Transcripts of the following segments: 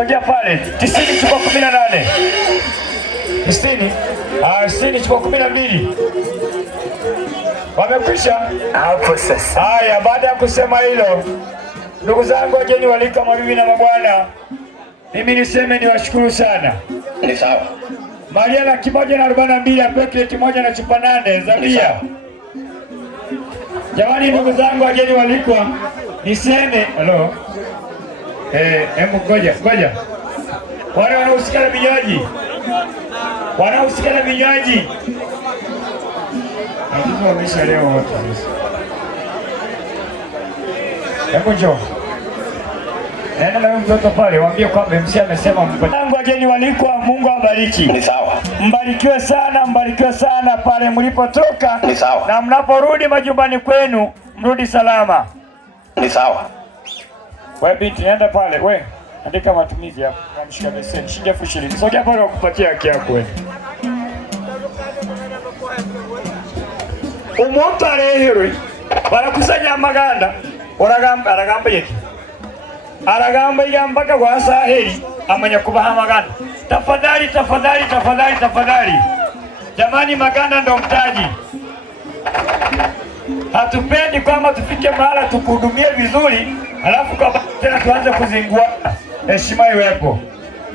Ongea pale 90 chukua 18. 60. 60 chukua 12. Wamekwisha? Hapo sasa. Haya, baada ya kusema hilo, ndugu zangu wageni walika, mabibi na mabwana, mimi niseme niwashukuru sana. Ni sawa. Maria na 142 apewe kreti moja na chupa 8 za bia. Jamani, ndugu zangu wageni walikwa, niseme hello. Hebu ngoja. Wale wanaohusika na vinywaji. Ndio wamesha leo wote. Hebu njoo. Nenda na mtoto pale, waambie kwamba MC amesema mpate. Tangu wageni walikwa, Mungu awabariki. Ni sawa. Mbarikiwe sana pale mlipotoka. Ni sawa. Na mnaporudi majumbani kwenu, mrudi salama. Ni sawa. Wewe binti, nenda pale, wewe andika matumizi hapo. Mshika beseni, shilingi 20,000. Sogea pale wakupatia haki yako wewe. Umuntu arehirwe barakusanya amaganda aragamba igambaka kwa Saheli amanya kubaha maganda. Tafadhali jamani, maganda ndo mtaji. Hatupendi kwamba tufike mahala tukuhudumie vizuri alafu kwa tena tuanze kuzingua. Heshima iwepo.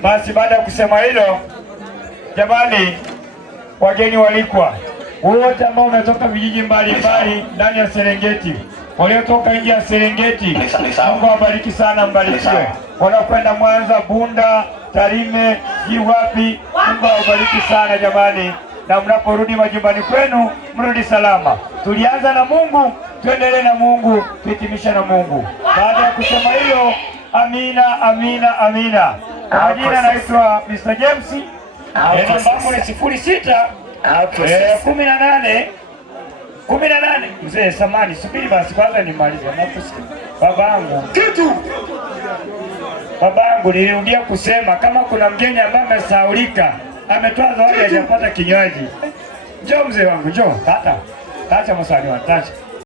Basi baada ya kusema hilo, jamani wageni walikwa wote ambao wametoka vijiji mbalimbali ndani ya Serengeti, waliotoka nje ya Serengeti, Mungu awabariki sana, mbarikiwe. Wanakwenda Mwanza, Bunda, Tarime, wapi, Mungu awabariki sana jamani, na mnaporudi majumbani kwenu mrudi salama. Tulianza na Mungu, tuendelee na Mungu, tuhitimishe na Mungu. Baada ya kusema hilo, amina. Majina naitwa Mr. James. Namba yangu ni 06 18. Mzee samani, subiri basi kwanza nimalize. Babangu nilirudia kusema kama kuna mgeni ambaye amesahaulika, ametoa zawadi hajapata kinywaji, njoo mzee wangu, njoo. Tata maswali,